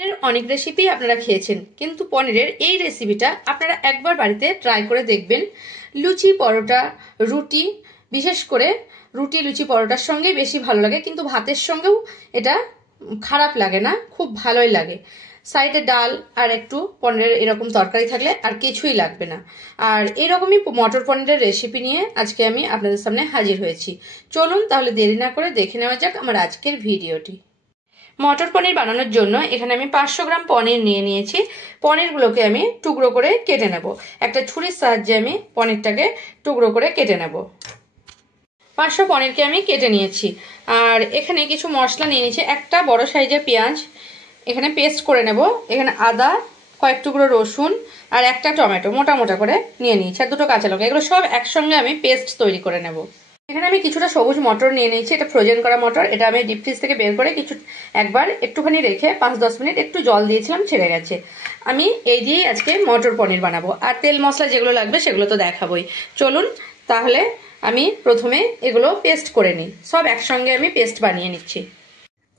অনেক রেসিপি আপনারা খেয়েছেন, কিন্তু পনিরের এই রেসিপিটা আপনারা একবার বাড়িতে ট্রাই করে দেখবেন। লুচি, পরোটা, রুটি, বিশেষ করে রুটি, লুচি, পরোটার সঙ্গেই বেশি ভালো লাগে, কিন্তু ভাতের সঙ্গেও এটা খারাপ লাগে না, খুব ভালোই লাগে। সাইডে ডাল আর একটু পনিরের এরকম তরকারি থাকলে আর কিছুই লাগবে না। আর এরকমই মটর পনিরের রেসিপি নিয়ে আজকে আমি আপনাদের সামনে হাজির হয়েছি। চলুন তাহলে দেরি না করে দেখে নেওয়া যাক আমার আজকের ভিডিওটি। মটর পনির বানানোর জন্য এখানে আমি 500 গ্রাম পনির নিয়ে নিয়েছি। পনিরগুলোকে আমি টুকরো করে কেটে নেব। একটা ছুরির সাহায্যে আমি পনিরটাকে টুকরো করে কেটে নেব। 500 পনিরকে আমি কেটে নিয়েছি। আর এখানে কিছু মশলা নিয়ে নিয়েছি। একটা বড় সাইজের পেঁয়াজ এখানে পেস্ট করে নেব। এখানে আদা, কয়েক টুকরো রসুন আর একটা টমেটো মোটা মোটা করে নিয়ে নিয়েছি, আর দুটো কাঁচা লঙ্কা। এগুলো সব একসঙ্গে আমি পেস্ট তৈরি করে নেব। এখানে আমি কিছুটা সবুজ মটর নিয়ে নিয়েছি। এটা ফ্রোজেন করা মটর। এটা আমি ডিপ ফ্রিজ থেকে বের করে একবার একটুখানি রেখে 5-10 মিনিট একটু জল দিয়েছিলাম, ছেড়ে গেছে। আমি এই দিয়েই আজকে মটর পনির বানাবো। আর তেল মশলা যেগুলো লাগবে সেগুলো তো দেখাবোই। চলুন তাহলে আমি প্রথমে এগুলো পেস্ট করে নিই। সব একসঙ্গে আমি পেস্ট বানিয়ে নিচ্ছি।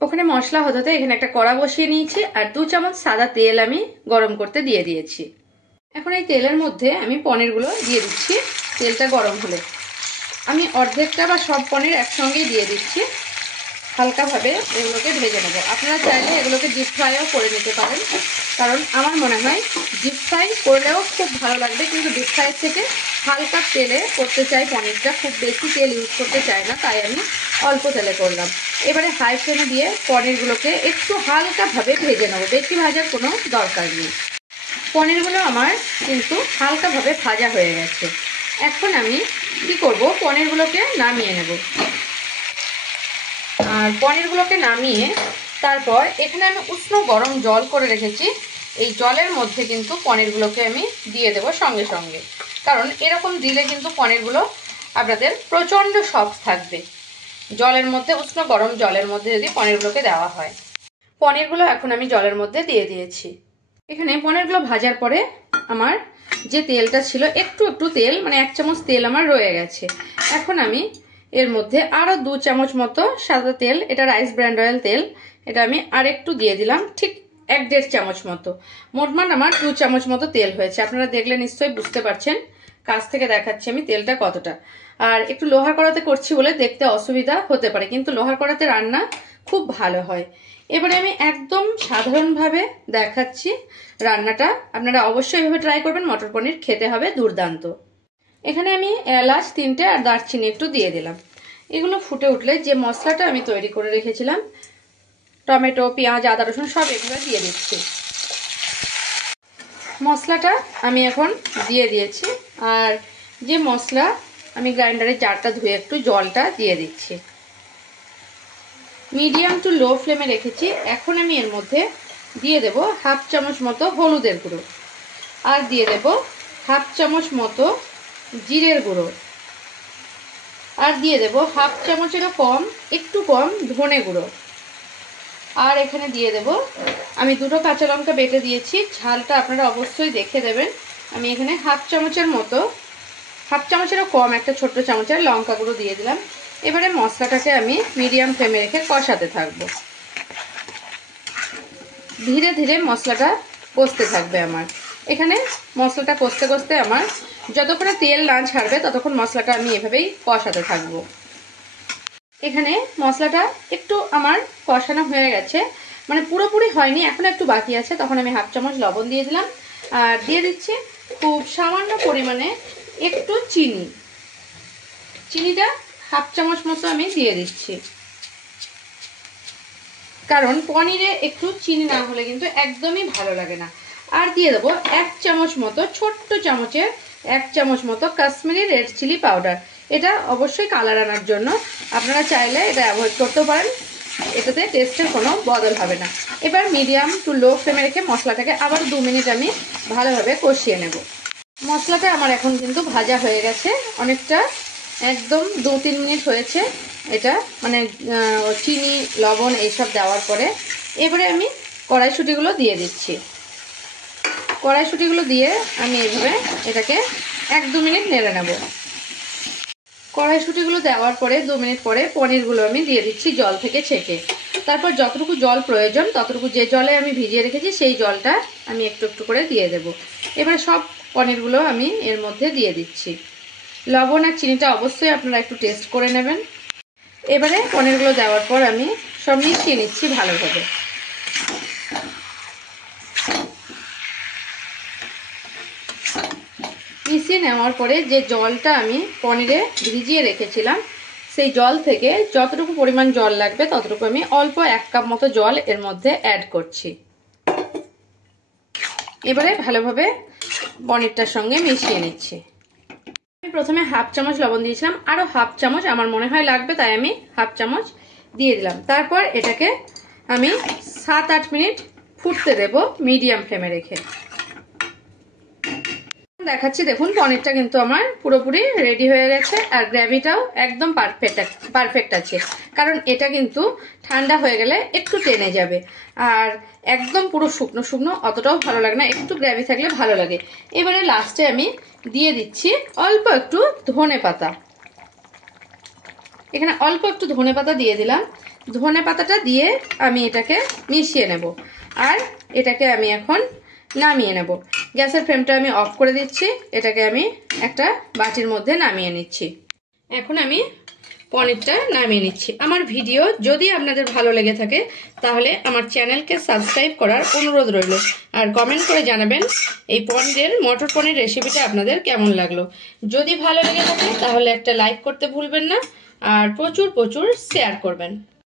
ওখানে মশলা হতে এখানে একটা কড়া বসিয়ে নিয়েছি, আর 2 চামচ সাদা তেল আমি গরম করতে দিয়ে দিয়েছি। এখন এই তেলের মধ্যে আমি পনিরগুলো দিয়ে দিচ্ছি। তেলটা গরম হলে আমি অর্ধেকটা বা সব পনির একসঙ্গেই দিয়ে দিচ্ছি। হালকাভাবে এগুলোকে ভেজে নেব। আপনারা চাইলে এগুলোকে ডিপ ফ্রাইও করে নিতে পারেন, কারণ আমার মনে হয় ডিপ ফ্রাই করলেও খুব ভালো লাগবে, কিন্তু ডিপ ফ্রাইয়ের থেকে হালকা তেলে করতে চাই পনিরটা, খুব বেশি তেল ইউজ করতে চাই না, তাই আমি অল্প তেলে করলাম। এবারে হাই ফ্লেমে দিয়ে পনিরগুলোকে একটু হালকাভাবে ভেজে নেব, বেশি ভাজার কোনো দরকার নেই। পনিরগুলো আমার কিন্তু হালকাভাবে ভাজা হয়ে গেছে। এখন আমি কি করব, পনিরগুলোকে নামিয়ে নেব। আর পনিরগুলোকে নামিয়ে তারপর এখানে আমি উষ্ণ গরম জল করে রেখেছি। এই জলের মধ্যে কিন্তু পনিরগুলোকে আমি দিয়ে দেব সঙ্গে সঙ্গে, কারণ এরকম দিলে কিন্তু পনিরগুলো আপনাদের প্রচণ্ড সফট থাকবে। জলের মধ্যে, উষ্ণ গরম জলের মধ্যে যদি পনিরগুলোকে দেওয়া হয়। পনিরগুলো এখন আমি জলের মধ্যে দিয়ে দিয়েছি। এখানে পনিরগুলো ভাজার পরে আমার যে তেলটা ছিল, একটু একটু তেল, মানে 1 চামচ তেল আমার রয়ে গেছে। এখন আমি এর মধ্যে আরো 2 চামচ মতো সাদা তেল, এটা রাইস ব্র্যান্ড অয়েল তেল, এটা আমি আর একটু দিয়ে দিলাম, ঠিক 1-1.5 চামচ মতো। মোটমাট আমার 2 চামচ মতো তেল হয়েছে। আপনারা দেখলে নিশ্চয়ই বুঝতে পারছেন, কাছ থেকে দেখাচ্ছি আমি তেলটা কতটা। আর একটু লোহার কড়াতে করছি বলে দেখতে অসুবিধা হতে পারে, কিন্তু লোহার কড়াতে রান্না খুব ভালো হয়। এবারে আমি একদম সাধারণভাবে দেখাচ্ছি রান্নাটা। আপনারা অবশ্যই এভাবে ট্রাই করবেন, মটর পনির খেতে হবে দুর্দান্ত। এখানে আমি এলাচ 3টে আর দারচিনি একটু দিয়ে দিলাম। এগুলো ফুটে উঠলে যে মশলাটা আমি তৈরি করে রেখেছিলাম, টমেটো, পেঁয়াজ, আদা, রসুন সব এগুলো দিয়ে দিচ্ছি। মশলাটা আমি এখন দিয়ে দিয়েছি। আর যে মশলা আমি গ্রাইন্ডারের জারটা ধুয়ে একটু জলটা দিয়ে দিচ্ছি। মিডিয়াম টু লো ফ্লেমে রেখেছি। এখন আমি এর মধ্যে দিয়ে দেব 1/2 চামচ মতো হলুদের গুঁড়ো, আর দিয়ে দেব 1/2 চামচ মতো জিরের গুঁড়ো, আর দিয়ে দেব 1/2 চামচেরও কম, একটু কম ধনে গুঁড়ো। আর এখানে দিয়ে দেব আমি 2টো কাঁচা লঙ্কা বেটে দিয়েছি। ঝালটা আপনারা অবশ্যই দেখে দেবেন। আমি এখানে 1/2 চামচের মতো, 1/2 চামচেরও কম একটা ছোট্ট চামচের লঙ্কা গুঁড়ো দিয়ে দিলাম। এবারে মশলাটাকে আমি মিডিয়াম ফ্লেমে রেখে কষাতে থাকবো। ধীরে ধীরে মশলাটা কষতে থাকবে আমার। এখানে মশলাটা কষতে কষতে আমার যতক্ষণে তেল না ছাড়বে ততক্ষণ মশলাটা আমি এভাবেই কষাতে থাকবো। এখানে মশলাটা একটু আমার কষানো হয়ে গেছে, মানে পুরোপুরি হয়নি, এখন একটু বাকি আছে। তখন আমি 1/2 চামচ লবণ দিয়ে দিলাম, আর দিয়ে দিচ্ছি খুব সামান্য পরিমাণে একটু চিনি। চিনিটা 1/2 চামচ মতো আমি দিয়ে দিচ্ছি, কারণ পনিরে একটু চিনি না হলে কিন্তু একদমই ভালো লাগে না। আর দিয়ে দেবো 1 চামচ মতো, ছোট্ট চামচের 1 চামচ মতো কাশ্মীরি রেড চিলি পাউডার। এটা অবশ্যই কালার আনার জন্য, আপনারা চাইলে এটা অ্যাভয়েড করতেও পারেন, এটাতে টেস্টের কোনো বদল হবে না। এবার মিডিয়াম টু লো ফ্লেমে রেখে মশলাটাকে আবার 2 মিনিট আমি ভালোভাবে কষিয়ে নেব। মশলাটা আমার এখন কিন্তু ভাজা হয়ে গেছে অনেকটা, একদম 2-3 মিনিট হয়েছে এটা, মানে চিনি, লবণ এইসব দেওয়ার পরে। এবারে আমি কড়াইশুঁটিগুলো দিয়ে দিচ্ছি। কড়াইশুঁটিগুলো দিয়ে আমি এইভাবে এটাকে 1-2 মিনিট নেড়ে নেব। কড়াইশুঁটিগুলো দেওয়ার পরে 2 মিনিট পরে পনিরগুলো আমি দিয়ে দিচ্ছি জল থেকে ছেঁকে। তারপর যতটুকু জল প্রয়োজন ততটুকু, যে জলে আমি ভিজিয়ে রেখেছি সেই জলটা আমি একটু একটু করে দিয়ে দেব। এবারে সব পনিরগুলো আমি এর মধ্যে দিয়ে দিচ্ছি। লবণ আর চিনিটা অবশ্যই আপনারা একটু টেস্ট করে নেবেন। এবারে পনিরগুলো দেওয়ার পর আমি সব মিশিয়ে নিচ্ছি ভালোভাবে। মিশিয়ে নেওয়ার পরে যে জলটা আমি পনিরে ভিজিয়ে রেখেছিলাম সেই জল থেকে যতটুকু পরিমাণ জল লাগবে ততটুকু আমি অল্প 1 কাপ মতো জল এর মধ্যে অ্যাড করছি। এবারে ভালোভাবে পনিরটার সঙ্গে মিশিয়ে নিচ্ছি। আমি প্রথমে হাফ চামচ লবণ দিয়েছিলাম, আরও হাফ চামচ আমার মনে হয় লাগবে, তাই আমি হাফ চামচ দিয়ে দিলাম। তারপর এটাকে আমি 7-8 মিনিট ফুটতে দেব মিডিয়াম ফ্লেমে রেখে। দেখাচ্ছি, দেখুন পনিরটা কিন্তু আমার পুরোপুরি রেডি হয়ে গেছে আর গ্রেভিটাও একদম পারফেক্ট আছে, কারণ এটা কিন্তু ঠান্ডা হয়ে গেলে একটু টেনে যাবে। আর একদম পুরো শুকনো শুকনো অতটাও ভালো লাগে না, একটু গ্রেভি থাকলে ভালো লাগে। এবারে লাস্টে আমি দিয়ে দিচ্ছি অল্প একটু ধনেপাতা। এখানে অল্প একটু ধনেপাতা দিয়ে দিলাম। ধনেপাতাটা দিয়ে আমি এটাকে মিশিয়ে নেব আর এটাকে আমি এখন নামিয়ে নেব। গ্যাসের ফ্লেমটা আমি অফ করে দিচ্ছি। এটাকে আমি একটা বাটির মধ্যে নামিয়ে নিচ্ছি। এখন আমি পনিরটা নামিয়ে নিচ্ছি। আমার ভিডিও যদি আপনাদের ভালো লেগে থাকে তাহলে আমার চ্যানেলকে সাবস্ক্রাইব করার অনুরোধ রইল আর কমেন্ট করে জানাবেন এই পনিরের মটর পনির রেসিপিটা আপনাদের কেমন লাগলো। যদি ভালো লেগে থাকে তাহলে একটা লাইক করতে ভুলবেন না আর প্রচুর শেয়ার করবেন।